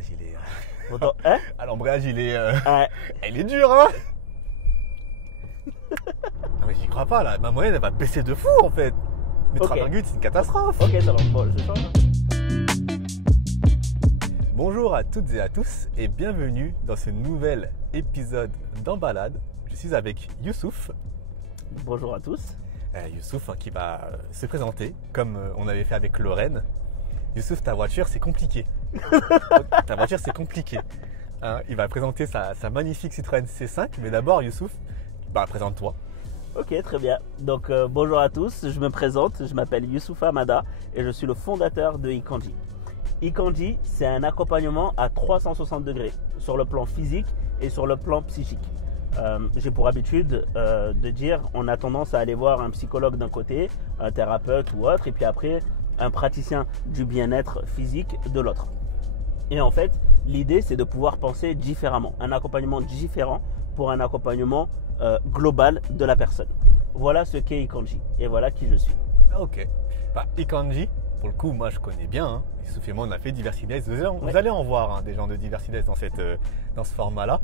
l'embrayage, il est. Pourtant, hein? Ah, l'embrayage, il est. Ah, Il est dur, hein. Non, mais j'y crois pas, là. Ma moyenne, elle va baisser de fou, en fait. Mais Ok. 3,8, c'est une catastrophe. ok, ça va. Bon, je change. Bonjour à toutes et à tous, et bienvenue dans ce nouvel épisode d'Embalade. Je suis avec Youssouf. Bonjour à tous. Youssouf hein, qui va se présenter, comme on avait fait avec Lorraine. Youssouf, ta voiture, c'est compliqué. Ta voiture, c'est compliqué. Hein, il va présenter sa magnifique Citroën C5, mais d'abord, Youssouf, présente-toi. Ok, très bien. Donc, bonjour à tous. Je me présente. Je m'appelle Youssouf Hamada et je suis le fondateur de Ikanji. Ikanji, c'est un accompagnement à 360 degrés sur le plan physique et sur le plan psychique. J'ai pour habitude de dire on a tendance à aller voir un psychologue d'un côté, un thérapeute ou autre, et puis après un praticien du bien-être physique de l'autre. Et en fait, l'idée c'est de pouvoir penser différemment, un accompagnement différent pour un accompagnement global de la personne. Voilà ce qu'est Ikanji et voilà qui je suis. Ah, ok. Ikanji, pour le coup, moi je connais bien. Hein. Youssouf et moi, on a fait Diversides. Vous allez en voir hein, des gens de Diversides dans ce format-là.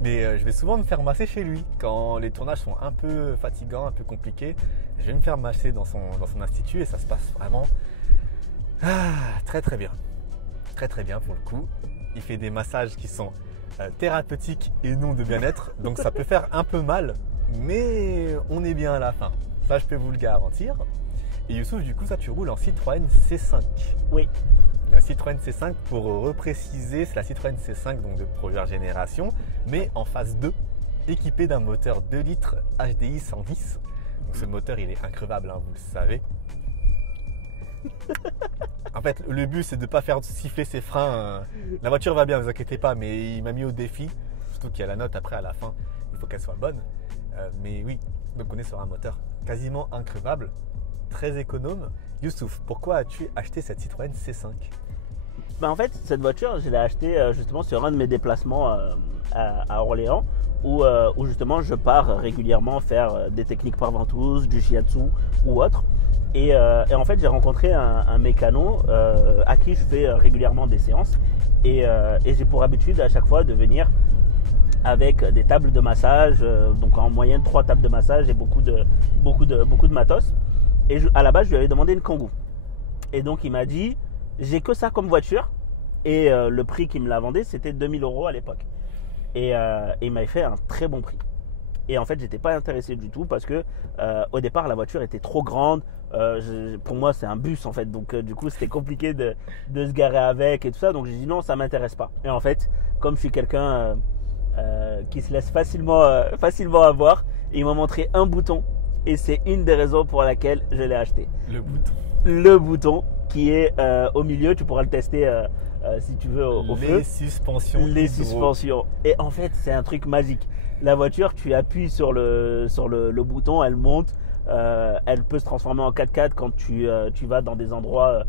Mais je vais souvent me faire masser chez lui quand les tournages sont un peu fatigants, un peu compliqués. Je vais me faire masser dans son institut et ça se passe vraiment très très bien. Très très bien pour le coup. Il fait des massages qui sont thérapeutiques et non de bien-être. Donc ça peut faire un peu mal, mais on est bien à la fin. Ça, je peux vous le garantir. Et Youssouf, du coup, ça tu roules en Citroën C5. Oui. La Citroën C5, pour repréciser, c'est la Citroën C5 donc de première génération, mais en phase 2, équipée d'un moteur 2 litres HDI 110. Donc ce moteur, il est increvable, hein, vous le savez. En fait, le but, c'est de ne pas faire siffler ses freins. La voiture va bien, ne vous inquiétez pas, mais il m'a mis au défi, surtout qu'il y a la note après à la fin, il faut qu'elle soit bonne. Mais oui, donc on est sur un moteur quasiment increvable, très économe. Youssouf, pourquoi as-tu acheté cette Citroën C5 ? En fait, cette voiture, je l'ai achetée justement sur un de mes déplacements à Orléans où justement je pars régulièrement faire des techniques par ventouse, du shiatsu ou autre. Et en fait, j'ai rencontré un mécano à qui je fais régulièrement des séances. Et j'ai pour habitude à chaque fois de venir avec des tables de massage, donc en moyenne 3 tables de massage et beaucoup de matos. Et à la base, je lui avais demandé une Kangoo. Et donc, il m'a dit, j'ai que ça comme voiture. Et le prix qu'il me l'a vendé, c'était 2000 € à l'époque. Et il m'avait fait un très bon prix. Et en fait, j'étais pas intéressé du tout parce que au départ, la voiture était trop grande. Pour moi, c'est un bus en fait. Donc, du coup, c'était compliqué de se garer avec et tout ça. Donc, j'ai dit non, ça m'intéresse pas. Et en fait, comme je suis quelqu'un qui se laisse facilement avoir, il m'a montré un bouton. Et c'est une des raisons pour laquelle je l'ai acheté. Le bouton qui est au milieu, tu pourras le tester si tu veux au feu. Les suspensions. Et en fait, c'est un truc magique. La voiture, tu appuies sur le bouton, elle monte. Elle peut se transformer en 4x4 quand tu vas dans des endroits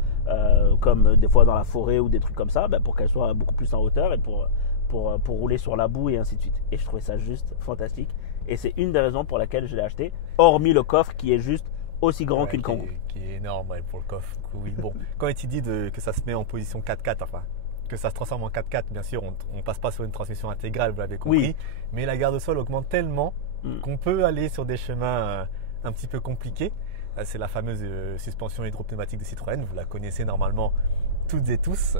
comme des fois dans la forêt ou des trucs comme ça, pour qu'elle soit beaucoup plus en hauteur et pour rouler sur la boue et ainsi de suite. Et je trouvais ça juste fantastique. Et c'est une des raisons pour laquelle je l'ai acheté, hormis le coffre qui est juste aussi grand qu'une Kangoo. Qui est énorme pour le coffre. Oui, bon. Quand il dit que ça se met en position 4x4, enfin, que ça se transforme en 4x4, bien sûr, on ne passe pas sur une transmission intégrale, vous l'avez compris. Oui. Mais la garde au sol augmente tellement qu'on peut aller sur des chemins un petit peu compliqués. C'est la fameuse suspension hydropneumatique de Citroën. Vous la connaissez normalement toutes et tous.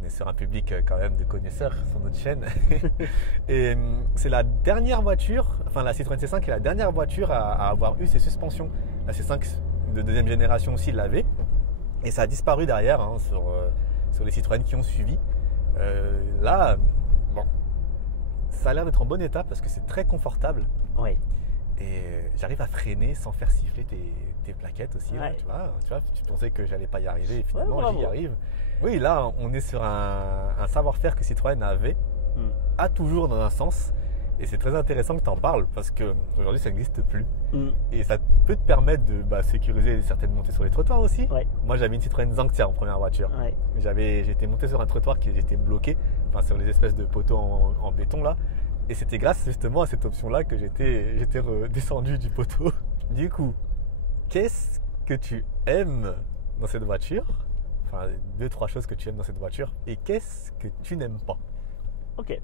On est sur un public quand même de connaisseurs sur notre chaîne. Et c'est la dernière voiture, enfin la Citroën C5 est la dernière voiture à avoir eu ces suspensions. La C5 de deuxième génération aussi l'avait. Et ça a disparu derrière sur les Citroën qui ont suivi. Là, bon, ça a l'air d'être en bon état parce que c'est très confortable. Oui. Et j'arrive à freiner sans faire siffler tes plaquettes aussi. Ouais. Là, tu vois, tu pensais que j'allais pas y arriver et finalement j'y arrive. Oui, là, on est sur un savoir-faire que Citroën a toujours dans un sens. Et c'est très intéressant que tu en parles parce qu'aujourd'hui, ça n'existe plus. Et ça peut te permettre de sécuriser certaines montées sur les trottoirs aussi. Ouais. Moi, j'avais une Citroën Xantia en première voiture. Ouais. J'étais monté sur un trottoir qui était bloqué, enfin sur les espèces de poteaux en béton là. Et c'était grâce justement à cette option-là que j'étais redescendu du poteau. Du coup, qu'est-ce que tu aimes dans cette voiture ? enfin, 2-3 choses que tu aimes dans cette voiture et qu'est-ce que tu n'aimes pas. Ok.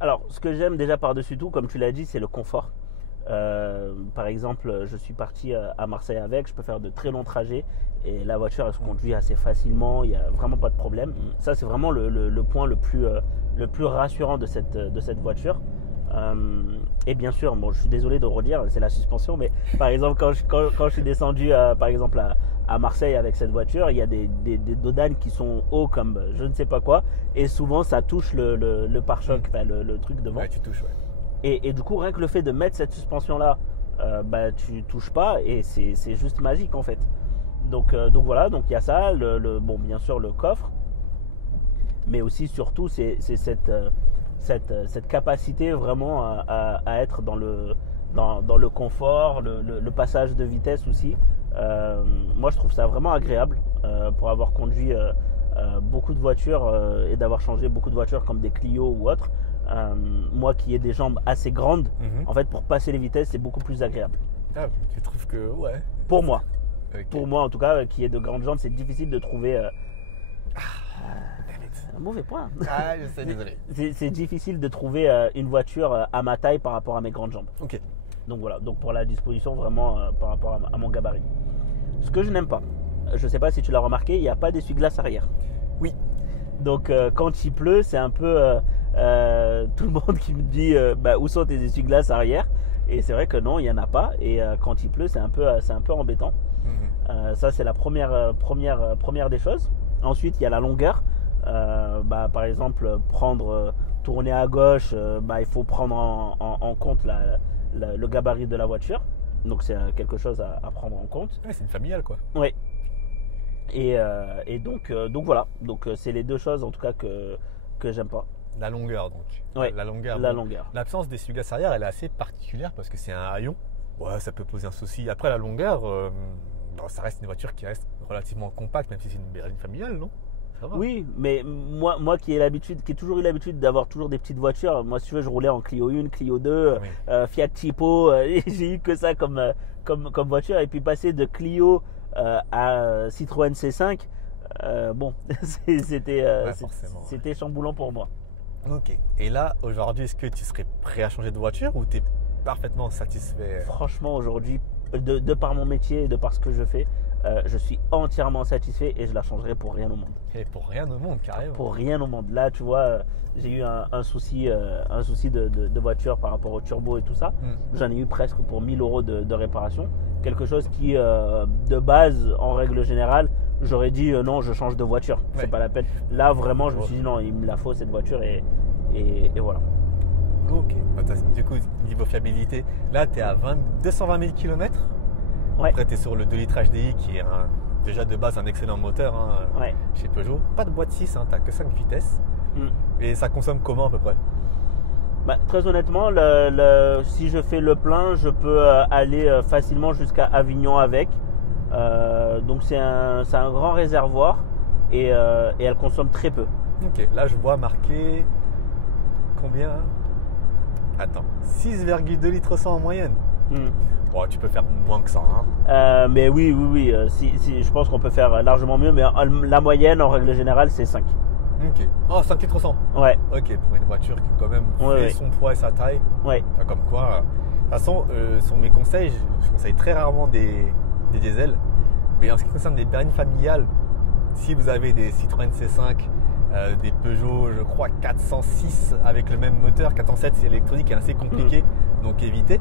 Alors, ce que j'aime déjà par-dessus tout, comme tu l'as dit, c'est le confort. Par exemple, je suis parti à Marseille avec, je peux faire de très longs trajets et la voiture elle se conduit assez facilement, il n'y a vraiment pas de problème. Ça c'est vraiment le point le plus rassurant de cette voiture. Et bien sûr, bon, je suis désolé de redire, c'est la suspension, mais par exemple quand je suis descendu par exemple à Marseille avec cette voiture, il y a des dodanes qui sont hauts comme je ne sais pas quoi et souvent ça touche le pare-choc, enfin, le truc devant. Ouais, tu touches, ouais. Et du coup, rien que le fait de mettre cette suspension-là, tu touches pas et c'est juste magique en fait. Donc voilà, donc il y a ça, bon, bien sûr le coffre, mais aussi surtout c'est cette capacité vraiment à être dans le confort, le passage de vitesse aussi. Moi je trouve ça vraiment agréable pour avoir conduit beaucoup de voitures et d'avoir changé beaucoup de voitures comme des Clio ou autres. Moi qui ai des jambes assez grandes, en fait pour passer les vitesses c'est beaucoup plus agréable. Ah, tu trouves que ouais. Pour moi. Okay. Pour moi en tout cas, qui ai de grandes jambes, c'est difficile de trouver un mauvais point. Ah, je sais, désolé. C'est difficile de trouver une voiture à ma taille par rapport à mes grandes jambes. Ok. Donc voilà, donc pour la disposition vraiment par rapport à mon gabarit. Ce que je n'aime pas, je ne sais pas si tu l'as remarqué, il n'y a pas d'essuie-glace arrière. Oui. Donc quand il pleut, c'est un peu tout le monde qui me dit où sont tes essuie-glaces arrière. Et c'est vrai que non, il n'y en a pas. Et quand il pleut, c'est un peu embêtant. Ça, c'est la première des choses. Ensuite, il y a la longueur. Par exemple, tourner à gauche, il faut prendre en compte le gabarit de la voiture. Donc, c'est quelque chose à prendre en compte. Ouais, c'est une familiale, quoi. Oui. Et donc voilà. Donc, c'est les deux choses, en tout cas, que j'aime pas. La longueur, donc. Ouais, la longueur. L'absence d'essuie-glace arrière, elle est assez particulière parce que c'est un haillon. Ouais, ça peut poser un souci. Après, la longueur, ça reste une voiture qui reste relativement compacte, même si c'est une berline familiale, non? Ça va. Oui, mais moi qui ai toujours eu l'habitude d'avoir toujours des petites voitures, moi si tu veux, je roulais en Clio 1, Clio 2, Oui. Fiat Tipo, j'ai eu que ça comme voiture. Et puis passer de Clio à Citroën C5, c'était chamboulant pour moi. Ok. Et là, aujourd'hui, est-ce que tu serais prêt à changer de voiture ou tu es parfaitement satisfait? Franchement, aujourd'hui, de par mon métier et de par ce que je fais, je suis entièrement satisfait et je la changerai pour rien au monde. Et pour rien au monde, carrément. Pour rien au monde. Là, tu vois, j'ai eu un souci de voiture par rapport au turbo et tout ça. J'en ai eu presque pour 1000 € de réparation. Quelque chose qui, de base, en règle générale, j'aurais dit non, je change de voiture. C'est pas la peine. Là, vraiment, je me suis dit non, il me la faut cette voiture et voilà. Ok. Du coup, niveau fiabilité, là, tu es à 220 000 km. Ouais. Après, tu es sur le 2 litres HDI qui est déjà de base un excellent moteur Ouais. chez Peugeot. Pas de boîte 6, tu n'as que 5 vitesses. Et ça consomme comment à peu près? Très honnêtement, si je fais le plein, je peux aller facilement jusqu'à Avignon avec. Donc c'est un grand réservoir et elle consomme très peu. Ok, là je vois marqué combien? Attends, 6,2 litres 100 en moyenne. Bon, tu peux faire moins que ça. Mais oui. Si, je pense qu'on peut faire largement mieux, mais la moyenne en règle générale c'est 5. Ok. Oh, 5 litres 100. Ouais. Ok, pour une voiture qui quand même fait son poids et sa taille. Ouais. Comme quoi. De toute façon, sur mes conseils, je conseille très rarement des diesels. Mais en ce qui concerne des berlines familiales, si vous avez des Citroën C5, des Peugeot, je crois 406 avec le même moteur, 407 c'est électronique et assez compliqué, donc évitez.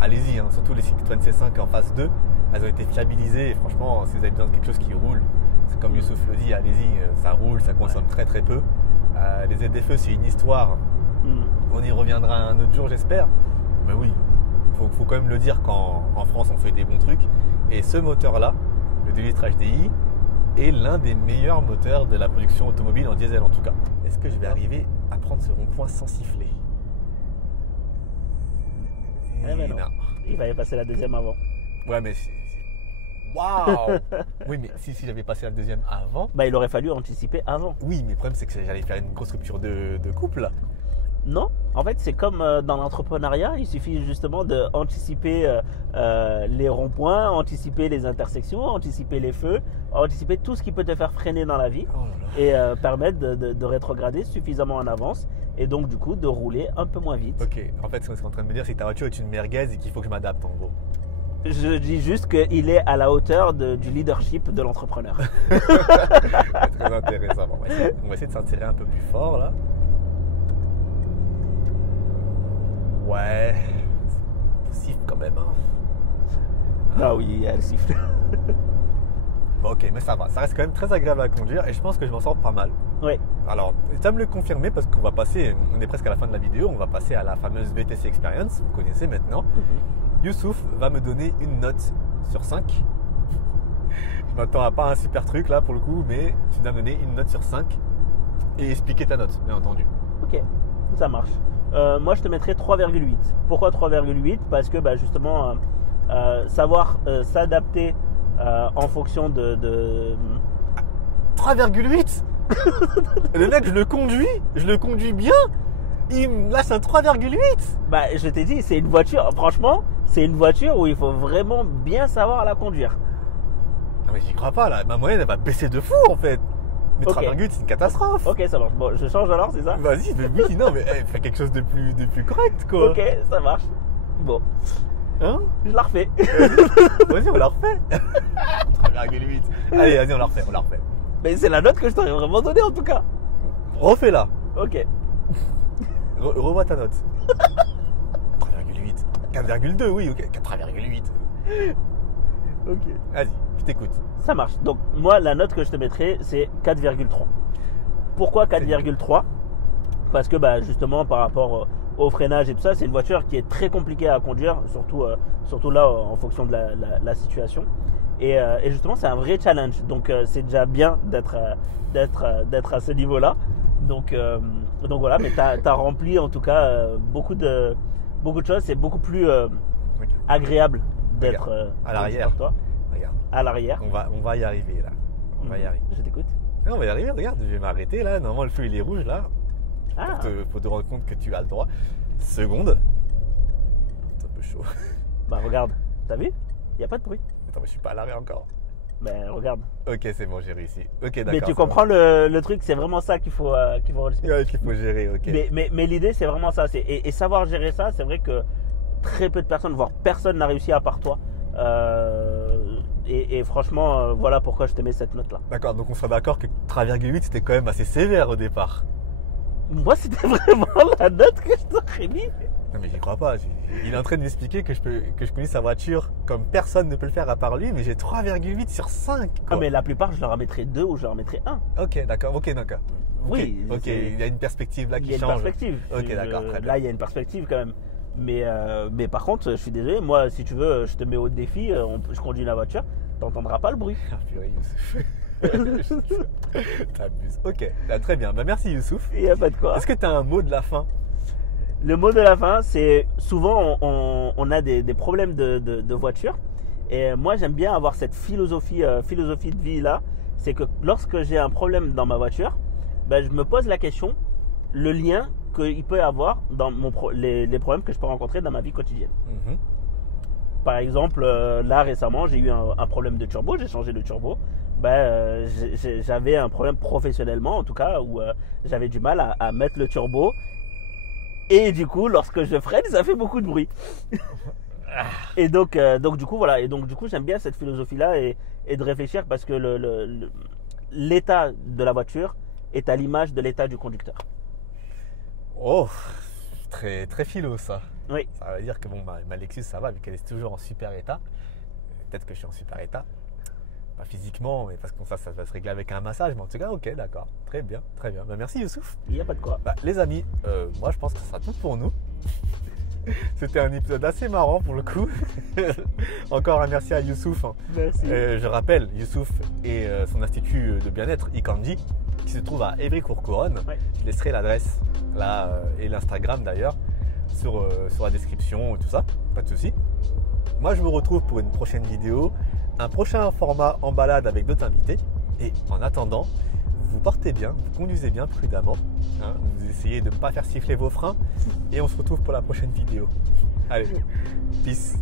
Allez-y, surtout les Citroën C5 en phase 2, elles ont été fiabilisées et franchement, si vous avez besoin de quelque chose qui roule, c'est comme Youssouf le dit, allez-y, ça roule, ça consomme très très peu. Les ZFE c'est une histoire, on y reviendra un autre jour j'espère, mais oui, faut quand même le dire qu'en France on fait des bons trucs et ce moteur là, le 2 litres HDI, est l'un des meilleurs moteurs de la production automobile en diesel en tout cas. Est-ce que je vais arriver à prendre ce rond-point sans siffler? Non. Il fallait passer la deuxième avant. Ouais, mais waouh. Oui, mais si j'avais passé la deuxième avant, il aurait fallu anticiper avant. oui, mais le problème c'est que j'allais faire une grosse rupture de couple. Non, en fait, c'est comme dans l'entrepreneuriat, il suffit justement d'anticiper les ronds-points, anticiper les intersections, anticiper les feux, anticiper tout ce qui peut te faire freiner dans la vie Oh là là. et permettre de rétrograder suffisamment en avance et donc du coup de rouler un peu moins vite. Ok, en fait, ce qu'on est en train de me dire, c'est que ta voiture est une merguez et qu'il faut que je m'adapte en gros. Je dis juste qu'il est à la hauteur du leadership de l'entrepreneur. C'est très intéressant. Bon, on va essayer de s'en tirer un peu plus fort là. Ouais, c'est possible quand même. Hein. Ah oui, elle siffle. Bon, ok, mais ça va. Ça reste quand même très agréable à conduire et je pense que je m'en sors pas mal. Oui, Alors, tu vas me le confirmer parce qu'on va passer, on est presque à la fin de la vidéo, on va passer à la fameuse VTC Experience, vous connaissez maintenant. Youssouf va me donner une note sur 5. Je m'attends à pas un super truc là pour le coup, mais tu dois me donner une note sur 5 et expliquer ta note, bien entendu. ok, ça marche. Moi, je te mettrais 3,8. Pourquoi 3,8? Parce que justement, savoir s'adapter en fonction de 3,8. Le mec, je le conduis bien. Il me lâche un 3,8. je t'ai dit, c'est une voiture, franchement, c'est une voiture où il faut vraiment bien savoir la conduire. Non mais j'y crois pas là, ma moyenne elle va baisser de fou en fait. Mais Ok. 3,8 c'est une catastrophe. Ok, ça marche. Bon, je change alors, c'est ça? Vas-y, oui, non mais fais quelque chose de plus correct quoi. Ok, ça marche. Bon, Hein? je la refais. Vas-y, on la refait. 3,8. Allez, vas-y, on la refait. Mais c'est la note que je t'aurais vraiment donnée en tout cas. Refais-la. Ok. Revois ta note. 3,8. 4,2, oui, ok. 3,8. Ok. Vas-y, je t'écoute. Ça marche. Donc, moi, la note que je te mettrais, c'est 4,3. Pourquoi 4,3? Parce que justement, par rapport au freinage et tout ça, c'est une voiture qui est très compliquée à conduire, surtout là, en fonction de la situation. Et justement, c'est un vrai challenge. Donc, c'est déjà bien d'être à ce niveau-là. Donc voilà, mais tu as rempli en tout cas beaucoup de choses. C'est beaucoup plus Ok. agréable d'être à l'arrière. pour toi. Regarde, À l'arrière. on va y arriver là. On va y arriver. Je t'écoute. Non, on va y arriver, regarde, je vais m'arrêter là. Normalement, le feu il est rouge là. Ah, Pour te rendre compte que tu as le droit. Seconde. C'est un peu chaud. regarde. T'as vu? Il n'y a pas de bruit. Attends, mais je suis pas à l'arrêt encore. Regarde. Ok, c'est bon, j'ai réussi. Ok, d'accord. Mais tu c'est comprends le truc, c'est vraiment ça qu'il faut respecter. bon. Ouais, qu'il faut gérer, ok. Mais l'idée, c'est vraiment ça. Et savoir gérer ça, c'est vrai que très peu de personnes, voire personne n'a réussi à part toi. Et franchement, voilà pourquoi je te mets cette note-là. D'accord, donc on sera d'accord que 3,8 c'était quand même assez sévère au départ. Moi, c'était vraiment la note que je t'aurais mis. Non mais j'y crois pas. Il est en train de m'expliquer que je connais sa voiture comme personne ne peut le faire à part lui, mais j'ai 3,8 sur 5. Ah, Quoi. mais la plupart, je leur en mettrais 2 ou je leur en mettrais 1. Ok, d'accord. Oui, Ok, c'est- il y a une perspective là Il y qui a une change. perspective. Ok, d'accord, très bien. Là, il y a une perspective quand même. Mais par contre, je suis désolé, moi, si tu veux, je te mets au défi, je conduis la voiture, t'entendras pas le bruit. Ah, purée, Youssouf. T'abuses. Ok, très bien. Bah, merci Youssouf. Il n'y a pas de quoi. Est-ce que tu as un mot de la fin? Le mot de la fin, c'est souvent on a des problèmes de voiture. Et moi, j'aime bien avoir cette philosophie de vie là. C'est que lorsque j'ai un problème dans ma voiture, je me pose la question, le lien qu'il peut y avoir dans les problèmes que je peux rencontrer dans ma vie quotidienne. Mhm. Par exemple, là récemment, j'ai eu un problème de turbo, j'ai changé de turbo. J'avais un problème professionnellement, en tout cas, où j'avais du mal à mettre le turbo. Et du coup, lorsque je freine, ça fait beaucoup de bruit. Et donc du coup, voilà. Et donc, du coup, j'aime bien cette philosophie-là et de réfléchir parce que l'état de la voiture est à l'image de l'état du conducteur. Oh, très, très philo ça. Oui. Ça veut dire que bon, ma Lexus ça va vu qu'elle est toujours en super état. Peut-être que je suis en super état. Pas physiquement, mais parce que ça va se régler avec un massage. Mais en tout cas, ok, d'accord. Très bien, très bien. Bah, merci Youssouf. Il n'y a pas de quoi. Les amis, moi je pense que ça sera tout pour nous. C'était un épisode assez marrant pour le coup. Encore un merci à Youssouf. Merci. Je rappelle, Youssouf et son institut de bien-être, Ikanji, qui se trouve à Évry-Courcouronnes. Ouais. Je laisserai l'adresse là et l'Instagram d'ailleurs sur la description et tout ça. Pas de souci. Moi, je vous retrouve pour une prochaine vidéo, un prochain format en balade avec d'autres invités. Et en attendant, vous portez bien, vous conduisez bien prudemment. Hein, vous essayez de ne pas faire siffler vos freins. Et on se retrouve pour la prochaine vidéo. Allez, peace.